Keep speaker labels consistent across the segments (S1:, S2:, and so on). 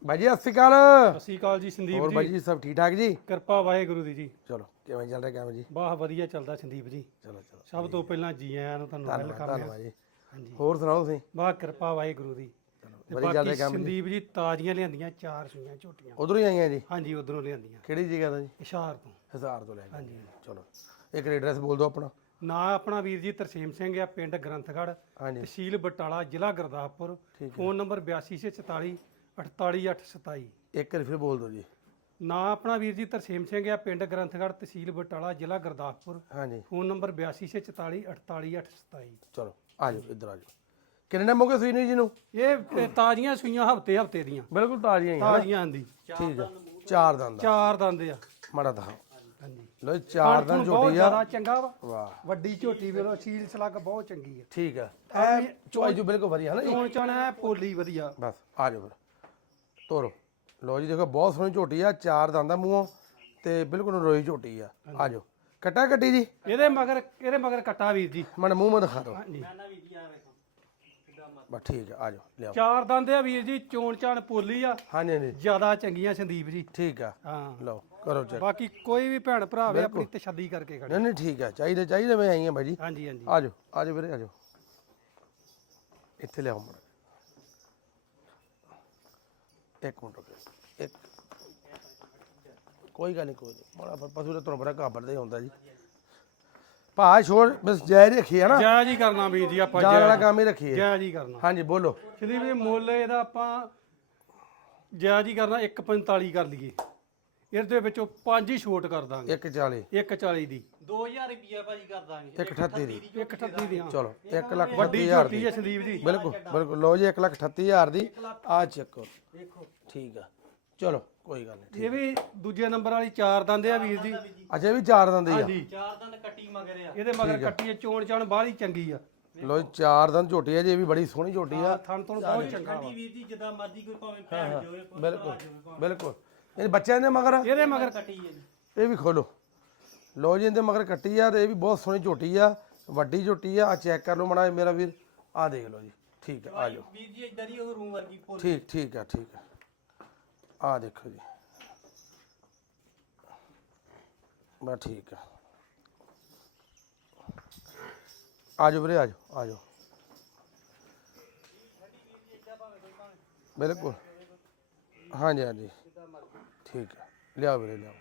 S1: ਬਾਈ ਜੀ ਸਤਿ ਸ਼੍ਰੀ ਅਕਾਲ।
S2: ਸਤਿ ਸ਼੍ਰੀ ਅਕਾਲ ਜੀ ਸੰਦੀਪ
S1: ਹੋਰ
S2: ਜੀ।
S1: ਬਾਈ ਜੀ ਸਭ ਠੀਕ ਠਾਕ ਜੀ?
S2: ਕਿਰਪਾ ਵਾਹਿਗੁਰੂ ਦੀ ਜੀ।
S1: ਚਲੋ ਕਿਵੇਂ ਚੱਲ ਰਿਹਾ ਕੰਮ ਜੀ?
S2: ਬਾਹ ਵਧੀਆ ਚੱਲਦਾ ਸੰਦੀਪ ਜੀ।
S1: ਚਲੋ ਚਲੋ
S2: ਸਭ ਤੋਂ ਪਹਿਲਾਂ ਜੀ ਆਇਆਂ ਨੂੰ ਤੁਹਾਨੂੰ ਵੈਲਕਮ
S1: ਧੰਨਵਾਦ ਜੀ।
S2: ਹਾਂਜੀ।
S1: ਹੋਰ ਸੁਣਾਓ ਤੁਸੀਂ?
S2: ਬਾਹ ਕਿਰਪਾ ਵਾਹਿਗੁਰੂ ਦੀ। ਤੇ
S1: ਵਧੀਆ ਚੱਲ
S2: ਬਾਕੀ
S1: ਰਿਹਾ ਕੰਮ ਜੀ?
S2: ਸੰਦੀਪ ਜੀ ਤਾਜ਼ੀਆਂ ਲਿਆਂਦੀਆਂ 4 ਸੂਈਆਂ ਝੋਟੀਆਂ।
S1: ਉਧਰੋਂ ਹੀ ਆਈਆਂ ਜੀ?
S2: ਹਾਂਜੀ ਉਧਰੋਂ ਲਿਆਂਦੀਆਂ।
S1: ਕਿਹੜੀ ਜਗ੍ਹਾ ਦਾ ਜੀ?
S2: ਇਸ਼ਾਰ ਤੋਂ।
S1: ਹਜ਼ਾਰ ਤੋਂ ਲੈ ਕੇ?
S2: ਹਾਂਜੀ।
S1: ਚਲੋ ਇੱਕ ਐਡਰੈਸ ਬੋਲ ਦਿਓ ਆਪਣਾ।
S2: ਨਾਂ ਆਪਣਾ ਵੀਰ ਜੀ ਤਰਸੇਮ ਸਿੰਘ ਆ, ਪਿੰਡ ਗ੍ਰੰਥਗੜ੍ਹ,
S1: ਹਾਂਜੀ
S2: ਤਹਿਸੀਲ ਬਟਾਲਾ, ਜ਼ਿਲ੍ਹਾ ਗੁਰਦਾਸਪੁਰ।
S1: ਠੀਕ ਹੈ।
S2: Phone number 8244 48827।
S1: ਇੱਕ ਵਾਰ ਫਿਰ ਬੋਲ ਦਿਓ ਜੀ।
S2: ਨਾਂ ਆਪਣਾ ਵੀਰ ਜੀ ਤਰਸੇਮ ਸਿੰਘ ਆ, ਪਿੰਡ ਗ੍ਰੰਥਗੜ੍ਹ, ਤਹਿਸੀਲ ਬਟਾਲਾ, ਜ਼ਿਲ੍ਹਾ ਗੁਰਦਾਸਪੁਰ।
S1: ਹਾਂਜੀ
S2: ਫੋਨ ਨੰਬਰ 8244 48827।
S1: ਚਲੋ ਆ ਜਾਓ ਇੱਧਰ ਆ ਜਾਓ। ਕਿੰਨੇ ਟਾਈਮ ਹੋ ਗਏ ਸੂਈ ਨੂੰ ਜੀ ਨੂੰ?
S2: ਇਹ ਤਾਜ਼ੀਆਂ ਸੂਈਆਂ ਹਫਤੇ ਦੀਆਂ।
S1: ਬਿਲਕੁਲ ਤਾਜ਼ੀਆਂ ਹੀ ਹੈ ਨਾ?
S2: ਤਾਜ਼ੀਆਂ ਦੀ
S1: ਠੀਕ ਆ। ਚਾਰ ਦੰਦ ਦਾ
S2: 4 ਦੰਦ ਆ।
S1: ਮਾੜਾ ਦਿਖਾਓ।
S2: ਹਾਂਜੀ
S1: ਲੋ ਚਾਰ ਦੰਦ
S2: ਬਹੁਤ
S1: ਝੋਟੀ ਆ।
S2: ਜ਼ਿਆਦਾ ਚੰਗਾ ਵਾ।
S1: ਵਾਹ
S2: ਵੱਡੀ ਝੋਟੀ ਵੇਲੋ ਸੀਲ ਸਲੱਗ ਬਹੁਤ ਚੰਗੀ ਆ।
S1: ਠੀਕ ਆ। ਇਹ ਚੁਆਈ ਜੋ ਬਿਲਕੁਲ ਵਧੀਆ ਹੈ ਨਾ ਜੀ?
S2: ਚੋਣ ਚਾਣਾ ਪੋਲੀ ਵਧੀਆ।
S1: ਬਸ ਆ ਜਾਓ ਫਿਰ ਤੋਰੋ। ਲੋ ਜੀ ਦੇਖੋ ਬਹੁਤ ਸੋਹਣੀ ਝੋਟੀ ਆ। ਚਾਰ ਦੰਦਾਂ ਮੂੰਹੋਂ ਤੇ ਬਿਲਕੁਲ ਰੋਈ ਝੋਟੀ ਆ। ਆ ਜਾਓ ਕੱਟਾ ਕੱਟੀ ਜੀ।
S2: ਇਹਦੇ ਮਗਰ ਕੱਟਾ ਵੀਰ ਜੀ।
S1: ਮਨ ਮੂੰਹ ਮੇ ਦਿਖਾ ਦਿਓ।
S2: ਹਾਂਜੀ
S1: ਬਸ ਠੀਕ ਆ। ਆ ਜਾਓ ਲਿਆਓ।
S2: 4 ਦੰਦ ਆ ਵੀਰ ਜੀ, ਚੋਣ ਚਾਣ ਪੋਲੀ ਆ,
S1: ਹਾਂਜੀ ਹਾਂਜੀ
S2: ਜ਼ਿਆਦਾ ਚੰਗੀਆਂ ਸੰਦੀਪ ਜੀ।
S1: ਠੀਕ ਆ।
S2: ਹਾਂ
S1: ਲਓ ਕਰੋ ਚੈੱਕ।
S2: ਬਾਕੀ ਕੋਈ ਵੀ ਭੈਣ ਭਰਾ ਆਵੇ ਆਪਣੀ ਤਸ਼ੱਦੀ ਕਰਕੇ ਖੜੇ।
S1: ਨਹੀਂ ਨਹੀਂ ਠੀਕ ਆ। ਚਾਹੀਦੇ ਮੈਂ ਆਈ ਆ ਬਾਈ ਜੀ।
S2: ਹਾਂਜੀ ਹਾਂਜੀ
S1: ਆ ਜਾਓ ਆ ਜਾਓ ਵੀਰੇ ਆ ਜਾਓ। ਇੱਥੇ ਲਿਆਓ ਮੜ। ਇੱਕ ਮਿੰਟ ਰੁਕੋ। ਇੱਕ ਕੋਈ ਗੱਲ ਨਹੀਂ ਮਾੜਾ ਪਸ਼ੂ ਦਾ ਤੁਹਾਨੂੰ ਬੜਾ ਘਾਬਰਦਾ ਹੀ ਹੁੰਦਾ ਜੀ। ਭਾ ਛੋੜ ਬਸ ਜਾਇਜ਼ ਰੱਖੀ ਹੈ ਨਾ?
S2: ਜੈ ਜੀ ਕਰਨਾ ਵੀਰ ਜੀ ਆਪਾਂ।
S1: ਜਾਨ ਵਾਲਾ ਕੰਮ ਹੀ ਰੱਖੀਏ।
S2: ਜੈ ਜੀ ਕਰਨਾ।
S1: ਹਾਂਜੀ ਬੋਲੋ।
S2: ਸੰਦੀਪ ਜੀ ਮੁੱਲ ਇਹਦਾ ਆਪਾਂ ਜੈ ਜੀ ਕਰਨਾ 145 ਕਰ ਲਈਏ। ਇਹਦੇ ਵਿੱਚੋਂ 5 ਹੀ ਛੋਟ ਕਰ ਦਾਂਗੇ।
S1: 140
S2: 140 ਦੀ
S3: 2000 ਰੁਪਿਆ ਭਾਜੀ ਕਰ ਦਾਂਗੇ।
S1: 138 ਦੀ
S2: 138 ਦੀ। ਹਾਂ
S1: ਚਲੋ 1,38,000
S2: ਵੱਡੀ
S1: ਦੀ
S2: ਝੋਟੀ ਹੈ ਸੰਦੀਪ ਜੀ।
S1: ਬਿਲਕੁਲ ਬਿਲਕੁਲ। ਲਓ ਜੀ 1,38,000 ਦੀ ਆ ਚੱਕੋ।
S3: ਦੇਖੋ
S1: ਠੀਕ ਆ ਚਲੋ ਕੋਈ ਗੱਲ ਨਹੀਂ।
S2: ਇਹ ਵੀ ਦੂਜੇ ਨੰਬਰ ਵਾਲੀ 4 ਦੰਦ ਆ ਵੀਰ ਜੀ।
S1: ਅਜੇ ਵੀ ਚਾਰ ਦੰਦ ਹੀ ਆ?
S2: ਹਾਂਜੀ
S3: ਚਾਰ ਦਿਨ ਕੱਟੀ ਮਗਰ ਆ।
S2: ਇਹਦੇ ਮਗਰ ਕੱਟੀ ਹੈ, ਚੋਣ ਚਾਣ ਬਾਹਲੀ ਚੰਗੀ ਆ।
S1: ਲਓ ਜੀ ਚਾਰ ਦੰਦ ਝੋਟੀ ਹੈ ਜੀ। ਇਹ ਵੀ ਬੜੀ ਸੋਹਣੀ ਝੋਟੀ ਆ।
S2: ਥਣ ਤੋਂ ਬਹੁਤ ਚੰਗਾ ਵਾ।
S3: ਠੰਡੀ ਵੀਰ ਜੀ ਜਿੱਦਾਂ ਮਰਜ਼ੀ ਕੋਈ ਭਾਵੇਂ ਭੈਣ ਜਾਵੇ ਕੋਈ
S1: ਬਿਲਕੁਲ ਬਿਲਕੁਲ। ਇਹ ਬੱਚਿਆਂ ਦੇ ਮਗਰ
S2: ਇਹਦੇ ਮਗਰ
S3: ਕੱਟੀ ਹੈ ਜੀ।
S1: ਇਹ ਵੀ ਖੋਲੋ। ਲਓ ਜੀ ਇਹਦੇ ਮਗਰ ਕੱਟੀ ਆ ਤੇ ਇਹ ਵੀ ਬਹੁਤ ਸੋਹਣੀ ਝੋਟੀ ਆ। ਵੱਡੀ ਝੋਟੀ ਆ। ਆ ਚੈੱਕ ਕਰ ਲਓ ਮਾੜਾ ਜਿਹਾ ਮੇਰਾ ਵੀਰ। ਆ ਦੇਖ ਲਓ ਜੀ। ਠੀਕ ਆ ਆ ਜਾਓ।
S3: ਵੀਰ ਜੀ ਇਦਾਂ ਦੀ ਉਹ ਰੂਮ ਵਰਗੀ ਫੁੱਲ।
S1: ਠੀਕ ਆ ਠੀਕ ਆ। ਆ ਦੇਖੋ ਜੀ ਬਸ ਠੀਕ ਆ। ਆ ਜਾਓ ਵੀਰੇ ਆ ਜਾਓ ਆ ਜਾਓ। ਬਿਲਕੁਲ ਹਾਂਜੀ ਹਾਂਜੀ ਠੀਕ ਆ। ਲਿਆਓ ਵੀਰੇ ਲਿਆਓ।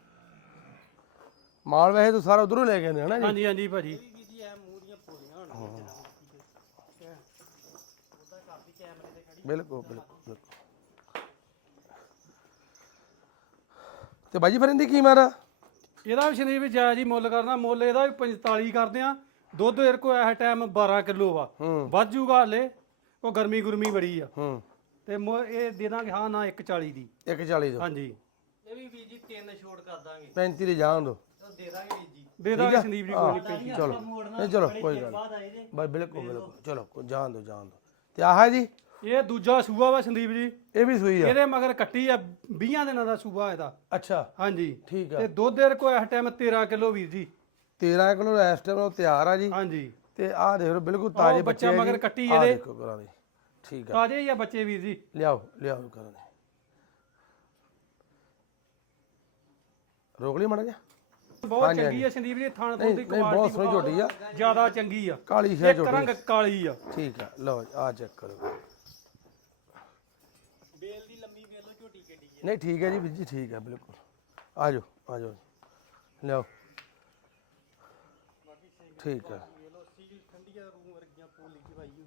S1: ਮਾਲ ਵੈਸੇ ਤਾਂ ਸਾਰਾ ਉਧਰੋਂ ਲੈ ਕੇ ਆਉਂਦੇ ਹਨਾ ਜੀ?
S2: ਹਾਂਜੀ ਹਾਂਜੀ ਭਾਜੀ।
S3: ਵੀਰ ਜੀ ਐ ਮੂੰਹ ਦੀਆਂ ਪੋਲੀਆਂ ਹੋਣਗੀਆਂ ਜਿੱਦਾਂ ਉਹਦਾ ਕਾਫੀ ਕੈਮਰੇ ਤੇ ਖੜੀ।
S1: ਬਿਲਕੁਲ ਬਿਲਕੁਲ ਬਿਲਕੁਲ। ਤੇ ਬਾਜੀ ਫਿਰ ਇਹਦੀ ਕੀਮਤ ਆ?
S2: ਇਹਦਾ ਵੀ ਸੰਦੀਪ ਜੀ ਜਾਇਜ਼ ਹੀ ਮੁੱਲ ਕਰਨਾ। ਮੁੱਲ ਇਹਦਾ ਵੀ 45 ਕਰਦੇ ਆ। ਦੁੱਧ ਇਹਦੇ ਕੋ ਇਸ ਟਾਈਮ 12 ਕਿਲੋ ਵਾ। ਵੱਧ ਜੂਗਾ ਹਲੇ, ਉਹ ਗਰਮੀ ਗੁਰਮੀ ਬੜੀ ਆ। ਤੇ ਇਹ ਦੇ ਦਾਂਗੇ ਹਾਂ ਨਾ 140 ਦੀ।
S1: 140 ਦੋ।
S2: ਹਾਂਜੀ
S3: ਇਹ ਵੀ ਵੀਰ ਜੀ 3 ਛੋਟ ਕਰ ਦਾਂਗੇ।
S1: 35 ਦੇ ਜਾਣ ਦੋ।
S3: ਉਹ ਦੇ ਦਾਂਗੇ ਵੀਰ ਜੀ।
S2: ਦੇ ਦਾਂਗੇ ਸੰਦੀਪ ਜੀ ਕੋਈ ਨਹੀਂ।
S1: ਚਲੋ ਨਹੀਂ ਚਲੋ ਕੋਈ ਗੱਲ
S3: ਬਾਅਦ ਆਏ ਜੇ।
S1: ਬਸ ਬਿਲਕੁਲ ਬਿਲਕੁਲ। ਚਲੋ ਜਾਣ ਦੋ ਜਾਣ ਦੋ। ਤੇ ਆਹ ਜੀ
S2: ਇਹ ਦੂਜਾ ਸੂਆ ਵਾ ਸੰਦੀਪ ਜੀ।
S1: ਇਹ ਵੀ ਸੂਈ ਆ?
S2: ਇਹਦੇ ਮਗਰ ਕੱਟੀ ਆ 20 ਦਿਨਾਂ ਦਾ ਸੂਆ ਇਹਦਾ।
S1: ਅੱਛਾ
S2: ਹਾਂਜੀ
S1: ਠੀਕ ਆ।
S2: ਤੇ ਦੁੱਧ ਇਹਦੇ ਕੋ ਇਸ ਟਾਈਮ 13 ਕਿਲੋ ਵੀਰ ਜੀ।
S1: 13 ਕਿਲੋ ਇਸ ਟਾਈਮ ਉਹ ਤਿਆਰ ਆ ਜੀ।
S2: ਹਾਂਜੀ
S1: ਤੇ ਆਹ ਦੇਖ ਲਓ ਬਿਲਕੁਲ ਤਾਜ਼ੇ ਬੱਚੇ
S2: ਬੱਚਾ
S1: ਆ
S2: ਮਗਰ
S1: ਜੀ।
S2: ਕੱਟੀ
S1: ਆਹ
S2: ਇਹਦੇ।
S1: ਦੇਖੋ ਕਰਾਂ ਦੇ। ਠੀਕ ਆ
S2: ਤਾਜ਼ੇ ਹੀ ਆ ਬੱਚੇ ਵੀਰ ਜੀ।
S1: ਲਿਆਓ ਲਿਆਓ ਕਰਾਂ ਦੇ। ਰੋਕ ਲਈ ਮਾੜਾ ਜਿਹਾ।
S2: ਬਹੁਤ ਚੰਗੀ ਆ ਸੰਦੀਪ ਜੀ। ਥਣ ਤੋਂ ਦੀ
S1: ਨਹੀਂ ਬਹੁਤ ਸੋਹਣੀ ਝੋਟੀ ਆ।
S2: ਜ਼ਿਆਦਾ ਚੰਗੀ ਆ।
S1: ਕਾਲੀ ਸ਼ਾਹ
S2: ਇੱਕ
S1: ਝੋਟੀ
S2: ਰੰਗ ਕਾਲੀ ਆ।
S1: ਠੀਕ ਆ। ਲਓ ਆ ਚੈੱਕ ਕਰੋ।
S3: ਬੇਲ ਦੀ ਲੰਮੀ ਵੇਲੋ ਝੋਟੀ ਕਿੱਡੀ ਹੈ।
S1: ਨਹੀਂ ਠੀਕ ਹੈ ਜੀ ਵੀਰ ਜੀ ਠੀਕ ਹੈ ਬਿਲਕੁਲ। ਆ ਜਾਓ ਆ ਜਾਓ ਲਿਆਓ। ਠੀਕ ਆ।
S3: ਵੇਲੋ ਸੀਲ ਠੰਡੀਆਂ ਰੂਮ ਵਰਗੀਆਂ ਪੋਲੀ ਚ ਭਾਈ।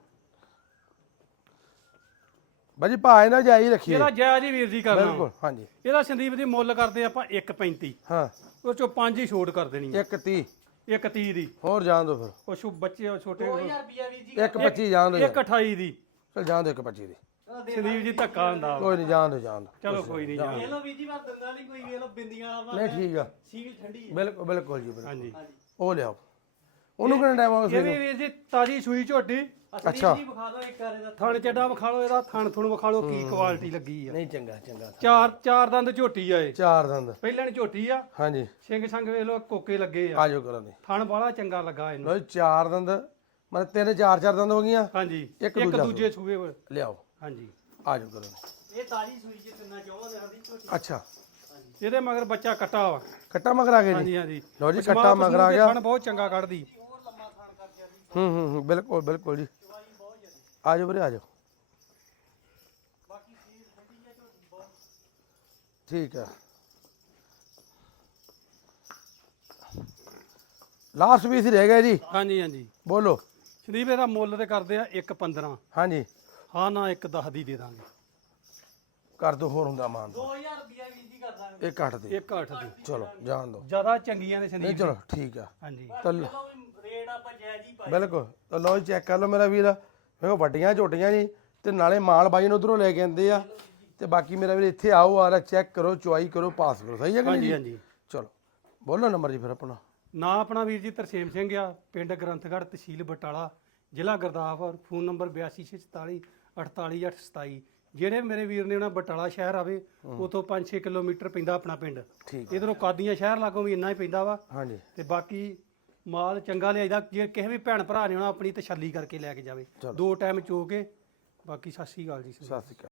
S1: ਬਾਜੀ ਭਾਅ ਇਹਨਾਂ ਜਾਈ ਰੱਖੀਏ।
S2: ਇਹਦਾ ਜਾਇਜ਼ ਹੀ ਵੀਰ ਜੀ ਕਰਨਾ।
S1: ਬਿਲਕੁਲ ਹਾਂਜੀ।
S2: ਇਹਦਾ ਸੰਦੀਪ ਦੀ ਮੁੱਲ ਕਰਦੇ ਆਪਾਂ 135।
S1: ਹਾਂ
S2: ਉਹ ਚੋਂ 5 ਹੀ ਛੋਟ ਕਰ ਦੇਣੀ ਆ।
S1: 130
S2: 130 ਦੀ।
S1: ਹੋਰ ਜਾਣ ਦੋ ਫਿਰ।
S2: ਉਹ ਬੱਚੇ ਉਹ ਛੋਟੇ
S3: 2000 ਰੁਪਿਆ ਵੀਰ ਜੀ।
S1: 125 ਜਾਣ ਦੋ।
S2: 128 ਦੀ।
S1: ਚਲ ਜਾਣ ਦੋ 125 ਦੀ।
S2: ਸੰਦੀਪ ਜੀ ਧੱਕਾ ਹੁੰਦਾ ਵਾ।
S1: ਕੋਈ ਨਹੀਂ ਜਾਣ ਦੋ ਜਾਣ ਦੋ।
S2: ਚਲੋ ਕੋਈ ਨਹੀਂ ਜਾਣ।
S3: ਵੇਲੋ ਵੀਰ ਜੀ ਮੈਂ ਦੰਦਾਂ ਨਹੀਂ ਕੋਈ ਵੇਲੋ ਬਿੰਦੀਆਂ ਵਾਲਾ
S1: ਨਹੀਂ ਠੀਕ ਆ।
S3: ਸੀਲ ਠੰਡੀ ਹੈ।
S1: ਬਿਲਕੁਲ ਬਿਲਕੁਲ ਜੀ ਬਿਲਕੁਲ।
S2: ਹਾਂਜੀ
S1: ਉਹ ਲਿਆਓ। ਉਹਨੂੰ ਕਿੰਨਾ ਟਾਈਮ ਆ
S2: ਇਹ ਵੀ ਵੀਰ ਜੀ ਤਾਜੀ ਸੂਈ ਝੋਟੀ।
S1: ਅੱਛਾ।
S3: ਜੀ ਵਿਖਾ ਦੋ ਇੱਕ ਵਾਰ ਇਹਦਾ।
S2: ਥਣ ਚੱਡਾ ਵਿਖਾ ਲਓ ਇਹਦਾ। ਥਣ ਥੁਣ ਵਿਖਾ ਲਓ ਕੀ ਕੁਆਲਿਟੀ ਲੱਗੀ ਆ।
S1: ਨਹੀਂ ਚੰਗਾ ਚੰਗਾ।
S2: ਚਾਰ ਦੰਦ ਝੋਟੀ ਆ ਇਹ।
S1: ਚਾਰ ਦੰਦ
S2: ਪਹਿਲਾਂ ਨੇ ਝੋਟੀ ਆ।
S1: ਹਾਂਜੀ।
S2: ਸਿੰਘ ਸੰਗ ਵੇਖ ਲਓ ਕੋਕੇ ਲੱਗੇ ਆ।
S1: ਆ ਜਾਓ ਕਰਾਂ ਦੇ।
S2: ਥਣ ਬਾਹਲਾ ਚੰਗਾ ਲੱਗਾ ਇਹਨੂੰ।
S1: ਲੋ ਚਾਰ ਦੰਦ ਮਤਲਬ ਤਿੰਨ ਚਾਰ ਦੰਦ ਹੋ ਗਈਆਂ।
S2: ਹਾਂਜੀ
S1: ਇੱਕ
S2: ਇੱਕ
S1: ਦੂਜਾ
S2: ਦੂਜੇ ਸੂਏ
S1: ਲਿਆਓ।
S2: ਹਾਂਜੀ
S1: ਆ ਜਾਓ ਕਰਾਂ ਦੇ।
S3: ਇਹ ਤਾਜੀ ਸੂਈ ਚ ਤਿੰਨਾਂ ਚੌਹਾਂ ਦੇ ਦੀ ਝੋਟੀ
S1: ਅੱਛਾ
S2: ਇਹਦੇ ਮਗਰ ਬੱਚਾ ਕੱਟਾ ਵਾ
S1: ਕੱਟਾ ਮਗਰ ਆ ਗਿਆ ਜੀ
S2: ਹਾਂਜੀ ਹਾਂਜੀ
S1: ਲਓ ਜੀ ਕੱਟਾ ਮਗਰ ਆ ਗਿਆ
S2: ਥਣ ਬਹੁਤ ਚੰਗਾ ਕੱਢਦੀ
S1: ਬਿਲਕੁਲ ਬਿਲਕੁਲ ਜੀ ਆ ਜਾਓ ਵੀਰੇ ਆ ਜਾਓ ਠੀਕ ਹੈ ਲਾਸਟ ਪੀਸ ਹੀ ਰਹਿ ਗਿਆ ਜੀ
S2: ਹਾਂਜੀ ਹਾਂਜੀ
S1: ਬੋਲੋ
S2: ਸੰਦੀਪ ਇਹਦਾ ਮੁੱਲ ਤੇ ਕਰਦੇ ਆ 1.15
S1: ਹਾਂਜੀ
S2: ਹਾਂ ਨਾ 1.10 ਦੀ ਦੇ ਦਾਂਗੇ
S1: ਕਰ ਦੋ ਹੋਰ ਹੁੰਦਾ ਮਾਨ
S3: 2000 ਰੁਪਿਆ ਵੀਰ ਜੀ ਕਰ ਦਾਂਗੇ
S1: ਇਹ ਕੱਟ ਦੇ
S2: 1.8 ਦੀ
S1: ਚਲੋ ਜਾਣ ਦੋ
S2: ਜਿਆਦਾ ਚੰਗੀਆਂ ਨੇ
S1: ਨਹੀਂ
S2: ਸੰਦੀਪ
S1: ਚਲੋ ਠੀਕ ਆ
S2: ਹਾਂਜੀ
S1: ਤਾਂ
S3: ਚਲੋ ਵੀ ਰੇਟ ਆਪਾਂ ਜਾਇਜ਼ ਹੀ ਪਾਏ
S1: ਬਿਲਕੁਲ ਤਾਂ ਲਓ ਜੀ ਚੈੱਕ ਕਰ ਲਓ ਮੇਰਾ ਵੀਰ ਵੇਖੋ ਵੱਡੀਆਂ ਝੋਟੀਆਂ ਜੀ ਤੇ ਨਾਲੇ ਮਾਲ ਬਾਈ ਨੂੰ ਉਧਰੋਂ ਲੈ ਕੇ ਆਉਂਦੇ ਆ ਤੇ ਬਾਕੀ ਮੇਰਾ ਵੀਰ ਇੱਥੇ ਆਓ ਆ ਚੈੱਕ ਕਰੋ ਚੁਆਈ ਕਰੋ ਪਾਸ ਕਰੋ ਸਹੀ ਹੈ ਕਿ ਨਹੀਂ
S2: ਹਾਂਜੀ
S1: ਜੀ
S2: ਹਾਂਜੀ
S1: ਚਲੋ ਬੋਲੋ ਨੰਬਰ ਜੀ ਫਿਰ ਆਪਣਾ
S2: ਨਾ ਆਪਣਾ ਵੀਰ ਜੀ ਤਰਸੇਮ ਸਿੰਘ ਆ ਪਿੰਡ ਗ੍ਰੰਥਗੜ੍ਹ ਤਹਿਸੀਲ ਬਟਾਲਾ ਜ਼ਿਲ੍ਹਾ ਗੁਰਦਾਸਪੁਰ ਫੋਨ ਨੰਬਰ 8244 48827 ਜਿਹੜੇ ਮੇਰੇ ਵੀਰ ਨੇ ਉਹਨਾਂ ਬਟਾਲਾ ਸ਼ਹਿਰ ਆਵੇ ਉਥੋਂ 5-6 ਕਿਲੋਮੀਟਰ ਪੈਂਦਾ ਆਪਣਾ ਪਿੰਡ
S1: ਠੀਕ
S2: ਇਧਰੋਂ ਕਾਦੀਆਂ ਸ਼ਹਿਰ ਲਾਗੋਂ ਵੀ ਇੰਨਾ ਹੀ ਪੈਂਦਾ ਵਾ
S1: ਹਾਂਜੀ
S2: ਤੇ ਬਾਕੀ ਮਾਲ ਚੰਗਾ ਲਿਆਈਦਾ ਜੇ ਕਿਸੇ ਵੀ ਭੈਣ ਭਰਾ ਨੇ ਆਉਣਾ ਆਪਣੀ ਤਸੱਲੀ ਕਰਕੇ ਲੈ ਕੇ ਜਾਵੇ 2 ਟਾਈਮ ਚੋ ਕੇ ਬਾਕੀ ਸਤਿ ਸ਼੍ਰੀ ਅਕਾਲ ਜੀ
S1: ਸਤਿ ਸ਼੍ਰੀ ਅਕਾਲ